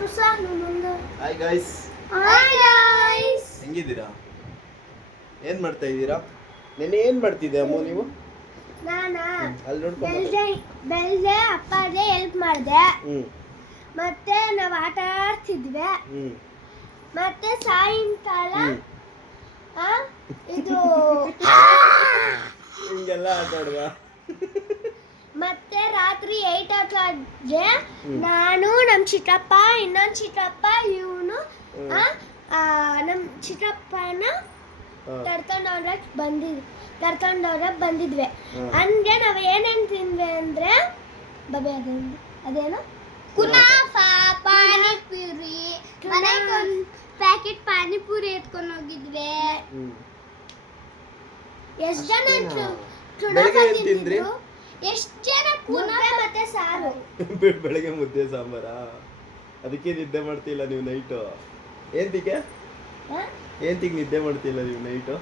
Hi guys, ಹೆಂಗಿದ್ದೀರಾ? ಏನ್ ಮಾಡ್ತಾ ಇದ್ದೀರಾ? ನೆನ್ನೆ ಏನ್ ಮಾಡ್ತಿದ್ದೆ ಅಮ್ಮ ನೀವು? ಅಲ್ಲಿ ಬೆಳ್ದೆ ಅಪ್ಪಗೆ ಹೆಲ್ಪ್ ಮಾಡಿದೆ. ಮತ್ತೆ ನಾವು ಆಟ ಆಡ್ತಿದ್ವಿ. ಮತ್ತೆ ಸಾಯಂಕಾಲ ಇದು ಹಿಂಗೆಲ್ಲ ಆಟ ಆಡುವ. ಮತ್ತೆ ರಾತ್ರಿ 8 o'clockಗೆ ನಾನು ನಮ್ಮ ಚಿಕ್ಕಪ್ಪ ಇನ್ನೊಂದು ಚಿಕ್ಕಪ್ಪ ಇವನು ನಮ್ಮ ಚಿಕ್ಕಪ್ಪನ ಕರ್ಕೊಂಡವ್ರೆ ಬಂದಿದ್ವಿ. ಹಂಗೆ ನಾವು ಏನೇನು ತಿಂದ್ವಿ ಅಂದ್ರೆ ಅದೇನು ಕುನಾಫಾ, ಪಾನಿಪುರಿ, ಮನೆಗೆ ಒಂದು ಪ್ಯಾಕೆಟ್ ಪಾನಿಪುರಿ ಎತ್ಕೊಂಡು ಹೋಗಿದ್ವಿ. ಎಷ್ಟು ಜನ ತಿಂದ್ರಿ? ಎಷ್ಟು ಜನ ಮುದ್ದೆ ಮತ್ತೆ ಸಾರು. ಬೆಳಗ್ಗೆ ಮುದ್ದೆ ಸಾಂಬಾರಾ? ಅದಕ್ಕೆ ನಿದ್ದೆ ಮಾಡ್ತಿಲ್ಲ ನೀವು ನೈಟು? ಏಂತಿಗೆ ನಿದ್ದೆ ಮಾಡ್ತಿಲ್ಲ ನೀವು ನೈಟು?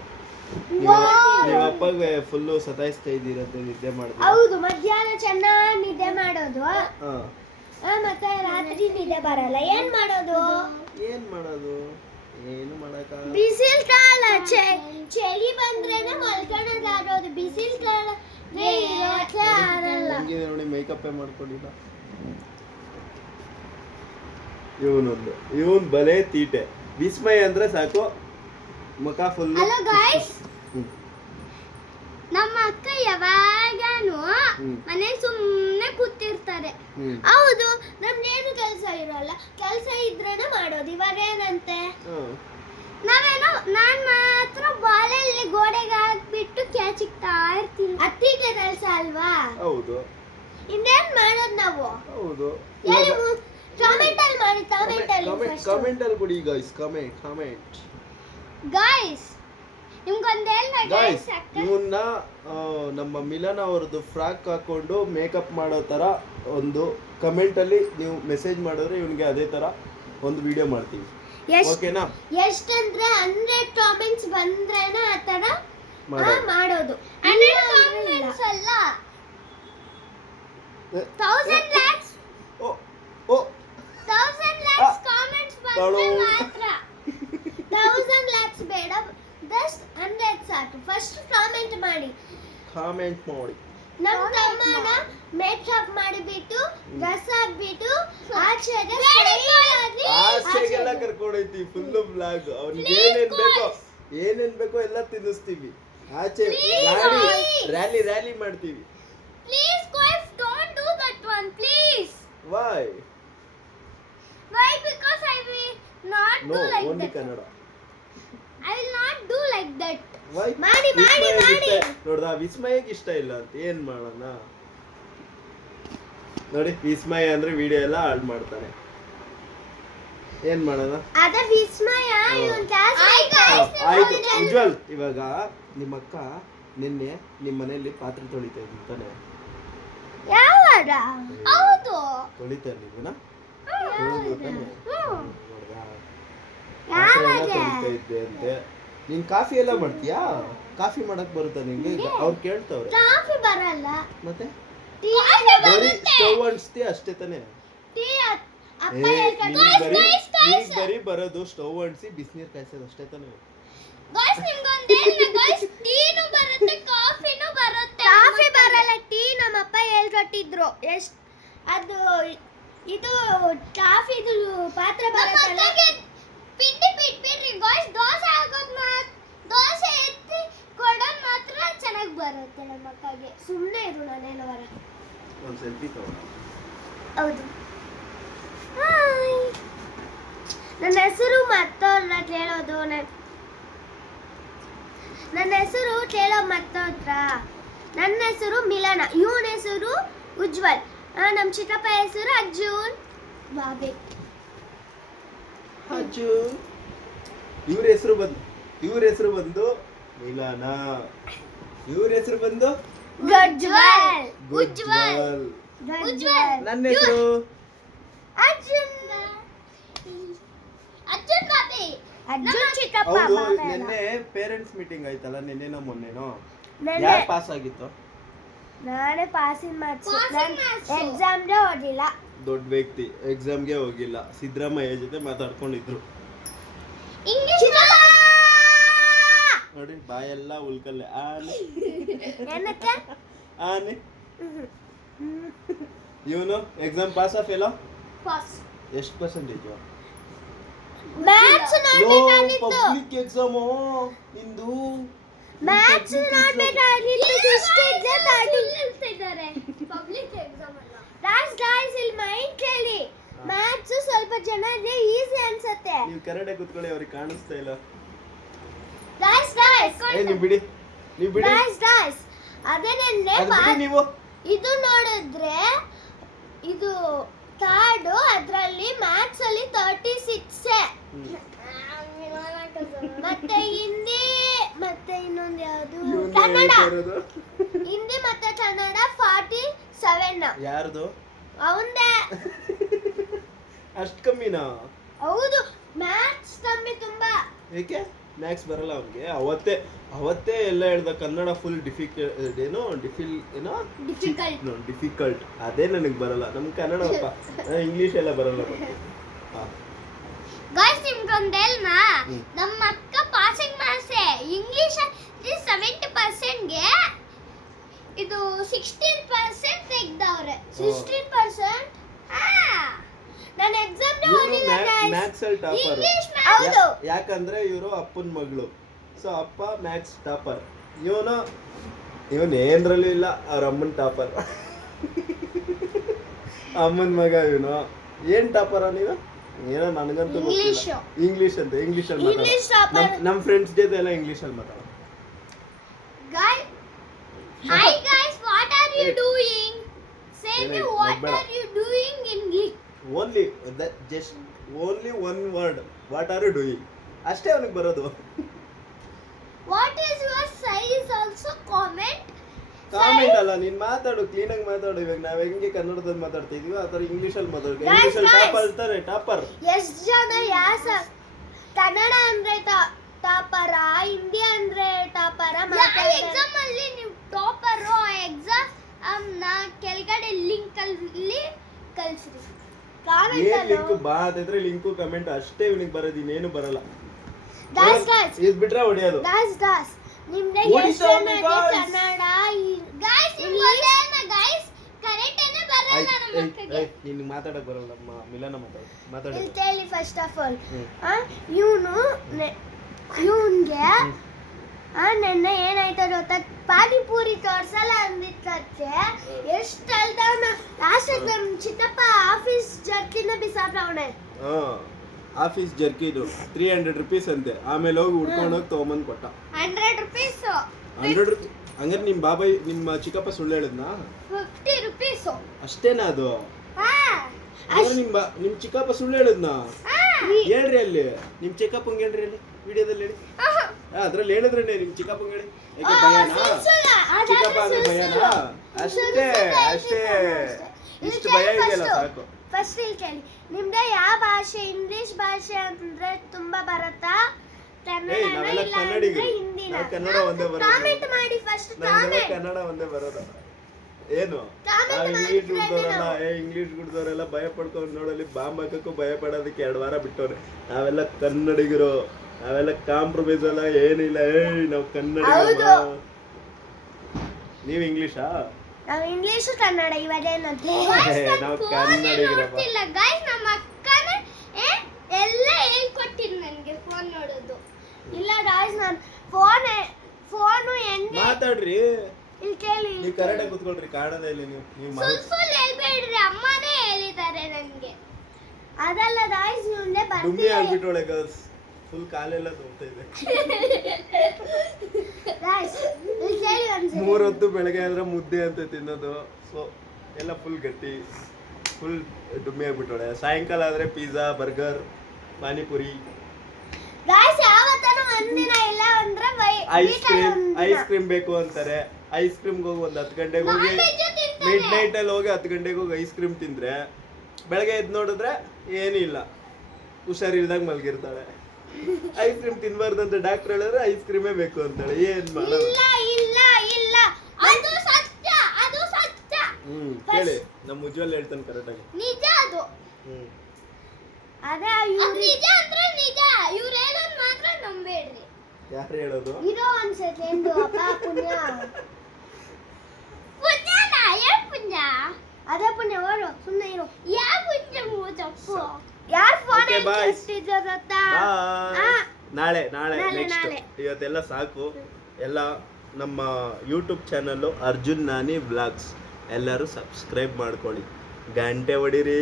ನೀವು ಅಪ್ಪಗೆ ಫುಲ್ಲು ಸತಾಯಿಸ್ತಾ ಇದ್ದೀರಂತೆ ನಿದ್ದೆ ಮಾಡಿದ್ರೆ. ಹೌದು, ಮಧ್ಯಾಹ್ನ ಚೆನ್ನಾಗಿ ನಿದ್ದೆ ಮಾಡೋದು, ಮತ್ತೆ ರಾತ್ರಿ ನಿದ್ದೆ ಬರಲ್ಲ. ಏನ್ ಮಾಡೋದು? ಏನು ಮಾಡಕ್ಕಾಗಲ್ಲ. ಬಿಸಿಲು ಕಾಲ, ಚಳಿ ಬಂದ್ರೇನೆ ಮಲ್ಕೊಳ್ಳೋದಾಗೋದು. ಬಿಸಿಲು ಕಾಲ ನೋಡಿ, ಮೇಕಪ್ ಮಾಡ್ಕೊಂಡಿಲ್ಲ. ಇವನ್ ಬಲೆ ತೀಟೆ. ವಿಸ್ಮಯ ಅಂದ್ರೆ ಸಾಕು, ಮುಖ ಫುಲ್. ಹಲೋ ಗೈಸ್, ನಮ್ಮ ಅಕ್ಕ ಯಾವಾಗನು ಮನೆ ಸುಮ್ಮನೆ ಕೂತಿರ್ತಾರೆ. ಹೌದು, ನಮ್ಗೇನು ಕೆಲಸ ಇರಲ್ಲ. ಕೆಲಸ ಇದ್ರೇನೆ ಮಾಡೋದು. ಇವಾಗ ಏನಂತೆ, ನಾನ್ ಮಾತ್ರ ಬಾಲಲ್ಲಿ ಗೋಡೆಗೆ ಹಾಕ್ಬಿಟ್ಟು ಕ್ಯಾಚ್ ಇಕ್ತಾ ಇರ್ತೀನಿ. ಅತ್ತಿಗೆ ಕೆಲಸ ಅಲ್ವಾ? ಹೌದು. ಇನ್ನೇನ್ ಮಾಡೋದು ನಾವು? ಹೌದು. ಕಾಮೆಂಟ್ ಅಲ್ಲಿ ಮಾಡಿ. ಕಾಮೆಂಟ್ ಅಲ್ಲಿ ಕೊಡಿ ಗೈಸ್. Comment guys. ನಿಮ್ಗೊಂದು ಗೈಸ್, ಇವನ್ನ ನಮ್ಮ ಮಿಲನ್ ಅವ್ರದ್ದು ಫ್ರಾಕ್ ಹಾಕೊಂಡು ಮೇಕಪ್ ಮಾಡೋ ತರ ಒಂದು ಕಮೆಂಟ್ ಅಲ್ಲಿ ನೀವು ಮೆಸೇಜ್ ಮಾಡಿದ್ರೆ ಇವನಿಗೆ ಅದೇ ತರ ಒಂದು ವಿಡಿಯೋ ಮಾಡ್ತೀವಿ. ಓಕೆನಾ? ಎಷ್ಟಂದ್ರೆ 100 ಕಾಮೆಂಟ್ಸ್ ಬಂದ್ರೇನೆ ಆ ತರ ಮಾಡೋದು. 100 ಕಾಮೆಂಟ್ಸ್ ಅಲ್ಲ, 1000 lakhs. 1000 lakhs ಕಾಮೆಂಟ್ಸ್ ಬಂದ್ರೆ ಮಾತ್ರ. 1000 lakhs ಬೇಡ, just 100 ಸಾಕು. ಫಸ್ಟ್ ಕಾಮೆಂಟ್ ಮಾಡಿ. ನಮ್ಮ ತಮ್ಮನ ಮೇಕಪ್ ಮಾಡಿಬಿಟ್ಟು ಡ್ರೆಸ್ ಹಾಕ್ಬಿಟ್ಟು ಆಚೆಗೆಲ್ಲ ಕರ್ಕೊಂಡೋಯ್ತೀವಿ. Full blog. ಅವ್ನಿಗೆ ಏನೇನ್ ಬೇಕೋ ಎಲ್ಲ ತಿನ್ನಿಸ್ತೀವಿ. ಆಚೆ ರ್ಯಾಲಿ ಮಾಡ್ತೀವಿ. Please guys, don't do that one, please. Why? Because I will not do like that. No, only Kannada. I will not do like that. Why? ಮಾಡಿ ನೋಡ್ದಾ, ವಿಸ್ಮಯಗೆ ಇಷ್ಟ ಇಲ್ಲ ಅಂತ ಏನ್ ಮಾಡೋಣ ನೋಡಿ. ವಿಸ್ಮಯ ಅಂದ್ರೆ ವಿಡಿಯೋ ಎಲ್ಲ ಹಾಳು ಮಾಡ್ತಾನೆ. ಏನ್ ಮಾಡೋಣ? ಅದ ವಿಸ್ಮಯ ಇವನ್ ಕ್ಲಾಸ್. ಆಯ್ತು ಉಜ್ವಲ್, ಇವಾಗ ನಿಮ್ಮ ಅಕ್ಕ ನಿನ್ನೆ ನಿಮ್ಮ ಮನೆಯಲ್ಲಿ ಪಾತ್ರೆ ತೊಳಿತಾ ಇದ್ವಿ ತಾನೆ? ಯಾವಾಗ? ಹೌದು, ತೊಳಿತಾ ಇದ್ದೀವಿನಾ? ತೊಳಿತಾ ಇದ್ದೆ ಅಂತೆ. ನೀನ್ ಕಾಫಿ ಎಲ್ಲ ಮಾಡ್ತೀಯಾ? ಕಾಫಿ ಮಾಡಕ್ ಬರುತ್ತಾ ನಿಂಗೆ? ಅವ್ರು ಕೇಳ್ತವ್ರೆ. ಕಾಫಿ ಬರಲ್ಲ. ಮತ್ತೆ ಟೀ ಬರೀ ಸ್ಟವ್ ಅನ್ಸ್ತಿ ಅಷ್ಟೇ ತಾನೆ? ಬರೀ ಬರೋದು ಸ್ಟವ್ ಅನ್ಸಿ ಬಿಸಿನೀರು ಕಾಯಿಸೋದು ಅಷ್ಟೇ ತಾನೆ? ಟೀನು ಬರುತ್ತೆ, ಕಾಫಿನೂ ಬರುತ್ತೆ. ಕಾಫಿ ಬರಲ್ಲ, ಟೀ ನಮ್ಮಪ್ಪ ಹೇಳ್ಕೊಟ್ಟಿದ್ರು. ಅದು ಇದು ಕಾಫಿದು ಪಾತ್ರ ಬರುತ್ತಲ್ಲ. ಪಿಂಡಿ ಬಿಟ್ಬಿಡ್ರಿ ಗಾಯ್ಸ್. ದೋಸೆ ಎತ್ತಿ ಕೊಡೋದು ಮಾತ್ರ ಚೆನ್ನಾಗಿ ಬರುತ್ತೆ ನಮ್ಮ ಅಕ್ಕಗೆ. ಸುಮ್ಮನೆ ಇರು, ನಾನೇನವರ ಒಂದು ಸೆಲ್ಫಿ ತಗೋ. ಹೌದು. ಹಾಯ್, ನನ್ನ ಹೆಸರು ಮತ್ತವ್ರ ಹೇಳೋದು. ನನ್ನ ಹೆಸರು ಕೇಳೋ ಮತ್ತೋತ್ರ. ನನ್ನ ಹೆಸರು ಮಿಲನ, ಇವನ ಹೆಸರು ಉಜ್ವಲ್, ನಮ್ಮ ಚಿಕ್ಕಪ್ಪ ಹೆಸರು ಅರ್ಜುನ್ ಬಾಬೆ. ಇವ್ರ ಹೆಸರು ಬಂದು ಮಿಲನ, ಇವ್ರ ಹೆಸರು ಬಂದು ಉಜ್ವಲ್. ನನ್ನ ಹೆಸರು ಅರ್ಜುನ್ ಬಾಬೆ. ಅರ್ಜುನ್ ಚಿಕ್ಕಪ್ಪ. ಹೌದು, ನಿನ್ನೆ ಪೇರೆಂಟ್ಸ್ ಮೀಟಿಂಗ್ ಆಯ್ತಲ್ಲ, ನಿನ್ನೆನೋ ಮೊನ್ನೆನೋ? ಯಾರು ಪಾಸ್ ಆಗಿತ್ತು? ನಾನೇ ಪಾಸಿಂಗ್ ಮಾರ್ಕ್ಸ್. ಎಕ್ಸಾಮ್ಗೆ ಓದಿಲ್ಲ. ದೊಡ್ಡ ವ್ಯಕ್ತಿ ಎಕ್ಸಾಮ್ಗೆ ಹೋಗಿಲ್ಲ, ಸಿದ್ದರಾಮಯ್ಯ ಜೊತೆ ಮಾತಾಡ್ಕೊಂಡಿದ್ರು ಇಂಗ್ಲಿಷ್ ನೋಡಿ, ಬಾಯೆಲ್ಲ ಉಳ್ಕಲ್ಲೆ ಆನೆ ಏನಕ್ಕೆ ಆನೆ. ಇವನು ಎಕ್ಸಾಮ್ ಪಾಸ್ ಫೇಲೋ? ಪಾಸ್. ಎಷ್ಟು ಪರ್ಸೆಂಟೇಜು? ಮ್ಯಾಥ್ಸ್ ನೋಡ್ಬೇಕಾಗಿತ್ತು, ಪಬ್ಲಿಕ್ ಎಕ್ಸಾಮು ಇಂದು. ಮ್ಯಾಥ್ಸ್ ನೋಡ್ಬೇಕಾಗಿತ್ತು, ಸಿಸ್ಟರ್ ಇದ್ದಾರೆ ಪಬ್ಲಿಕ್ ಎಕ್ಸಾಮ್ ಅಲ್ಲ. ಗಾಯ್ಸ್ ಇಲ್ಲಿ ಮೈಂಡ್ ಕೇಳಿ, ಮ್ಯಾಥ್ಸ್ ಸ್ವಲ್ಪ ಜನರಿಗೆ ಈಸಿ ಅನ್ಸುತ್ತೆ. ನೀವು ಕನ್ನಡ ಕೂತ್ಕೊಳ್ಳಿ, ಅವ್ರಿಗೆ ಕಾಣಿಸ್ತಾ ಇಲ್ಲ. ಗಾಯ್ಸ್ ನೀವು ಬಿಡಿ, ನೀವು ಬಿಡಿ, ಗಾಯ್ಸ್ ಅದೇನಂದ್ರೆ ಅದು ಬಿಡಿ ನೀವು. ಇದು ನೋಡಿದ್ರೆ ಇದು ಥರ್ಡ್, ಅದರಲ್ಲಿ ಮ್ಯಾಥ್ಸ್ ಅಲ್ಲಿ 36 ಮತ್ತೆ ಹಿಂದಿ ಮತ್ತೆ ಇನ್ನೊಂದು ಯಾವುದು ಕನ್ನಡ, ಹಿಂದಿ ಮತ್ತೆ ಕನ್ನಡ 47. ಯಾರ್ದು? ಅವಂದೇ. ಅಷ್ಟು ಕಮ್ಮಿನಾ? ಹೌದು, ಮ್ಯಾಥ್ಸ್ ಕಮ್ಮಿ ತುಂಬಾ. ಏಕೆ ಮ್ಯಾಥ್ಸ್ ಬರಲ್ಲ ಅವ್ನಿಗೆ? ಅವತ್ತೇ ಎಲ್ಲ ಹೇಳ್ದ ಕನ್ನಡ ಫುಲ್ ಡಿಫಿಕಲ್ಟ್, ಏನೋ ಡಿಫಿಕಲ್ಟ್. ಅದೇ ನನಗೆ ಬರಲ್ಲ, ನಮ್ಗೆ ಕನ್ನಡಪ್ಪ, ಇಂಗ್ಲೀಷ್ ಎಲ್ಲ ಬರಲ್ಲ. ಗಾಯ್ಸ್ ನಿಮ್ಗೊಂದೇಲ್ನಾ, ನಮ್ಮ ಅಕ್ಕ ಪಾಸಿಂಗ್ ಮಾರ್ಕ್ಸ್ ಇಂಗ್ಲಿಷ್ 70%ಗೆ ಇದು 16% ತೆಗ್ದವ್ರೆ. 16%. ನಾನು ಎಕ್ಸಾಮ್ ಓದಿಲ್ಲ ಗೈಸ್, ಮ್ಯಾಥ್ಸ್ ಅಲ್ಲಿ ಟಾಪರ್. ಇಂಗ್ಲಿಷ್ ಹೌದು, ಯಾಕಂದ್ರೆ ಇವರು ಅಪ್ಪನ ಮಗಳು, ಸೊ ಅಪ್ಪ ಮ್ಯಾಥ್ಸ್ ಟಾಪರ್. ಇವನು ಏನ್ರಲ್ಲೂ ಇಲ್ಲ, ಅವ್ರ ಅಮ್ಮನ ಟಾಪರ್. ಅಮ್ಮನ ಮಗ ಇವನು. ಏನ್ ಟಾಪರ ನೀವು? ಏನೋ ನನಗಂತೂ ಗೊತ್ತಿಲ್ಲ. ಇಂಗ್ಲಿಷ್ ಅಂತ, ಇಂಗ್ಲಿಷ್ ಅಲ್ಲಿ ಮಾತಾಡೋ. ನಮ್ಮ ಫ್ರೆಂಡ್ಸ್ ಜೊತೆ ಎಲ್ಲ ಇಂಗ್ಲಿಷ್ ಅಲ್ಲಿ ಮಾತಾಡೋ. Hi guys, what are you doing? Say me, what are you doing in English? Only one word. What are you doing? ಅಷ್ಟೇ ಅವನಿಗೆ ಬರೋದು. What is your size? Also comment. Comment ಅಲ್ಲ, ನೀನ್ ಮಾತಾಡು, ಕ್ಲೀನಾಗಿ ಮಾತಾಡು. ಇವಾಗ ನಾವ್ ಹೆಂಗೆ ಕನ್ನಡದಲ್ಲಿ ಮಾತಾಡ್ತಿದೀವಿ ಆ ಥರ ಇಂಗ್ಲಿಷಲ್ಲಿ ಮಾತಾಡು. ಇಂಗ್ಲಿಷಲ್ಲಿ ಟಾಪರ್ ಇರ್ತಾರೆ, ಟಾಪರ್. ಎಷ್ಟು ಜನ ಕನ್ನಡ ಅಂದ್ರೆ ಟಾಪರ, ಹಿಂದಿ ಅಂದ್ರೆ ಟಾಪರ. ಎಕ್ಸಾಮ್ ಅಲ್ಲಿ ನೀವು ಟಾಪರ್, ಎಕ್ಸಾಮ್ ನ ಕೆಳಗಡೆ ಲಿಂಕ್ ಅಲ್ಲಿ ಕಳಿಸ್ರಿ. ಏನ್ ಲಿಂಕ್ ಬಾ ಅಂತಿದ್ರೆ ಲಿಂಕು ಕಮೆಂಟ್ ಅಷ್ಟೇ ಇವನಿಗೆ ಬರೋದು, ಇನ್ನೇನು ಬರಲ್ಲ. ಇದು ಬಿಟ್ರೆ ಹೊಡೆಯೋದು. ನಿಮ್ದೆ ಎಷ್ಟು ಜನಕ್ಕೆ ಕನ್ನಡ ಕರೆಕ್ಟ್ ಏನೇ ಬರಲ್ಲ ನಮ್ಮ ಮಕ್ಕಳಿಗೆ. ನಿನಗೆ ಮಾತಾಡಕ್ ಬರಲ್ಲ, ಮಿಲನ ಮಾತಾಡು. ಹೇಳಿ ಫಸ್ಟ್ ಆಫ್ ಆಲ್, ಇವನ್ಗೆ ನೆನ್ನೆ ಏನಾಯ್ತು ಗೊತ್ತಾ, ಪಾನಿಪೂರಿ ತೋರ್ಸಲ್ಲ ಅಂದಿದ್ದಕ್ಕೆ ಎಷ್ಟು ಅಲ್ದವನ. ಲಾಸ್ಟ್ ನಮ್ಮ ಚಿಕ್ಕಪ್ಪ ಆಫೀಸ್ ಜರ್ಕಿನ ಬಿಸಾಕವನೆ. ಆಫೀಸ್ ಜರ್ಕಿದು 300 ರೂಪೀಸ್ ಅಂತೆ. ಆಮೇಲೆ ಹೋಗಿ ಹುಡ್ಕೊಂಡೋಗಿ ತಗೊಂಬಂದು ಕೊಟ್ಟ. 100 ರೂಪೀಸ್. 100 ರೂಪೀಸ್ ಹಂಗಾರೆ ನಿಮ್ಮ ಬಾಬಾಯ್, ನಿಮ್ಮ ಚಿಕ್ಕಪ್ಪ ಸುಳ್ಳು ಹೇಳಿದ್ನಾ? 50 ರೂಪೀಸ್ ಅಷ್ಟೇನಾ ಅದು? ನಿಮ್ ಚಿಕ್ಕಪ್ಪ ಸುಳ್ಳು ಹೇಳಿದ್ನಾ? ಹೇಳ್ರಿ ಅಲ್ಲಿ, ನಿಮ್ ಚಿಕ್ಕಪ್ಪಂಗೆ ಹೇಳ್ರಿ ಅಲ್ಲಿ ವಿಡಿಯೋದಲ್ಲಿ ಹೇಳಿ. ಅದ್ರಲ್ಲಿ ಹೇಳಿದ್ರೇನೆ ನಿಮ್ ಚಿಕ್ಕಪ್ಪಂಗೆ ಹೇಳಿ. ಯಾಕೆ ಭಯನಾ? ಚಿಕ್ಕಪ್ಪ ಅಂದ್ರೆ ಭಯನಾ? ಅಷ್ಟೇ ಇಷ್ಟು ಭಯ ಇದೆಯಲ್ಲ ಸಾಕು. ಫಸ್ಟ್ ಇಲ್ಲಿ ಕೇಳಿ, ನಿಮ್ದೆ ಯಾವ ಭಾಷೆ? ಇಂಗ್ಲಿಷ್ ಭಾಷೆ ಅಂದ್ರೆ ತುಂಬಾ ಬರುತ್ತಾ? ನಾವೆಲ್ಲ ಕನ್ನಡಿಗರು, ನಾವು ಕನ್ನಡ ಒಂದೇ ಬರೋದು. ಕಾಮೆಂಟ್ ಮಾಡಿ ಫಸ್ಟ್. ಕನ್ನಡ ಒಂದೇ ಬರೋದು. ಏನು ಇಂಗ್ಲಿಷ್ ಗುಡ್ದವರೆಲ್ಲ ಭಯ ಪಡ್ಕೊಂಡು ನೋಡಲಿ, ಬಾಂಬ್ ಹಾಕಕ್ಕೂ ಭಯ ಪಡೋದಕ್ಕೆ 2 ವಾರ ಬಿಟ್ಟವ್ರೆ. ನಾವೆಲ್ಲ ಕನ್ನಡಿಗರು, ನಾವೆಲ್ಲ ಕಾಂಪ್ರಮೈಸ್ ಅಲ್ಲ, ಏನಿಲ್ಲ. ನಾವು ಕನ್ನಡಿಗರು. ನೀವು ಇಂಗ್ಲಿಷಾ? ನಾವು ಇಂಗ್ಲಿಷ್ ಕನ್ನಡ ಇವಾಗೇನಂತ ನಾವು ಕನ್ನಡಿಗರಪ್ಪ. ಗೈಸ್ ನಮ್ಮ ಅಕ್ಕನೇ ಎಲ್ಲ ಹೇಳ್ಕೊಟ್ಟಿದ್ದು ನನಗೆ ಫೋನ್ ನೋಡೋದು. ಇಲ್ಲ ಗಾಯ್ಸ್, ನಾನು ಫೋನು ಹೆಂಗೆ ಮಾತಾಡ್ರಿ. ಇಲ್ಲಿ ಕೇಳಿ, ನೀವು ಕರೆಕ್ಟಾಗಿ ಕೂತ್ಕೊಳ್ರಿ, ಕಾಣದ ಇಲ್ಲಿ ನೀವು ಫುಲ್ ಹೇಳ್ಬೇಡ್ರಿ, ಅಮ್ಮನೇ ಹೇಳಿದ್ದಾರೆ ನನಗೆ. ಅದಲ್ಲ ಗಾಯ್ಸ್, ಮುಂದೆ ಡುಮ್ಮಿ ಆಗ್ಬಿಟ್ಟೋಳೆ ಗರ್ಲ್ಸ್, ಫುಲ್ ಕಾಲೆಲ್ಲ ತೋರ್ತಾ ಇದೆ. ಗಾಯ್ಸ್ ಇಲ್ಲಿ ಕೇಳಿ ಒಂದ್ಸಲ. 3 ಹೊತ್ತು ಬೆಳಗ್ಗೆ ಆದ್ರೆ ಮುದ್ದೆ ಅಂತ ತಿನ್ನೋದು, ಸೊ ಎಲ್ಲ ಫುಲ್ ಗಟ್ಟಿ, ಫುಲ್ ಡುಮ್ಮಿ ಆಗ್ಬಿಟ್ಟೋಳೆ. ಸಾಯಂಕಾಲ ಆದ್ರೆ ಪಿಜ್ಜಾ, ಬರ್ಗರ್, ಪಾನಿಪುರಿ. ಗಾಯ್ಸ್ ಯಾವತ್ತನ ಒಂದಿನ ಇಲ್ಲ ಅಂದ್ರೆ ಐಸ್ ಕ್ರೀಮ್ ಬೇಕು ಅಂತಾರೆ. ಐಸ್ ಕ್ರೀಮ್ಗೆ ಹೋಗಿ ಒಂದು 10 ಗಂಟೆಗೆ ಹೋಗಿ, ಮಿಡ್ ನೈಟ್ ಅಲ್ಲಿ ಹೋಗಿ 10 ಗಂಟೆಗೆ ಹೋಗಿ ಐಸ್ ಕ್ರೀಮ್ ತಿಂದ್ರೆ ಬೆಳಗ್ಗೆ ಎದ್ದು ನೋಡಿದ್ರೆ ಏನೂ ಇಲ್ಲ, ಹುಷಾರಿಲ್ದಾಗ ಮಲಗಿರ್ತಾಳೆ. ಐಸ್ ಕ್ರೀಮ್ ತಿನ್ಬಾರ್ದು ಅಂತ ಡಾಕ್ಟರ್ ಹೇಳಿದ್ರೆ ಐಸ್ ಕ್ರೀಮೇ ಬೇಕು ಅಂತಾಳೆ. ಏನ್ ಮಾಡೋದು? ಇಲ್ಲ ಇಲ್ಲ ಇಲ್ಲ, ಅದು ಸತ್ಯ, ಅದು ಸತ್ಯ. ಕೇಳಿ ನಮ್ಮ ಉಜ್ವಲ್ ಹೇಳ್ತಾನೆ ಕರೆಕ್ಟಾಗಿ. ನಿಜ ಅದು. ಅದೇ ನಿಜ ಅಂದ್ರೆ ನಿಜ, ಇವ್ರು ಹೇಳೋದು ಮಾತ್ರ ನಂಬೇಡ್ರಿ. ಯಾರು ಹೇಳೋದು? ಇರೋ ಒಂದ್ ಸೆಕೆಂಡ್ ಅಪ್ಪ. ಪುಣ್ಯ ಪುಣ್ಯನ ಯಾವ ಪುಣ್ಯ? ಅದೇ ಪುಣ್ಯ ಓಡು, ಸುಮ್ಮನೆ ಇರು. ಯಾವ ಪುಣ್ಯ ತಪ್ಪು? ಯಾರು ಫೋನ್ ಎತ್ತಿದ್ದಾರತ್ತ? ನಾಳೆ ನೆಕ್ಸ್ಟ್. ಇವತ್ತೆಲ್ಲ ಸಾಕು. ಎಲ್ಲ ನಮ್ಮ ಯೂಟ್ಯೂಬ್ ಚಾನಲ್ಲು ಅರ್ಜುನ್ ನಾನಿ ವ್ಲಾಗ್ಸ್ ಎಲ್ಲರೂ ಸಬ್ಸ್ಕ್ರೈಬ್ ಮಾಡ್ಕೊಳ್ಳಿ, ಗಂಟೆ ಹೊಡೀರಿ.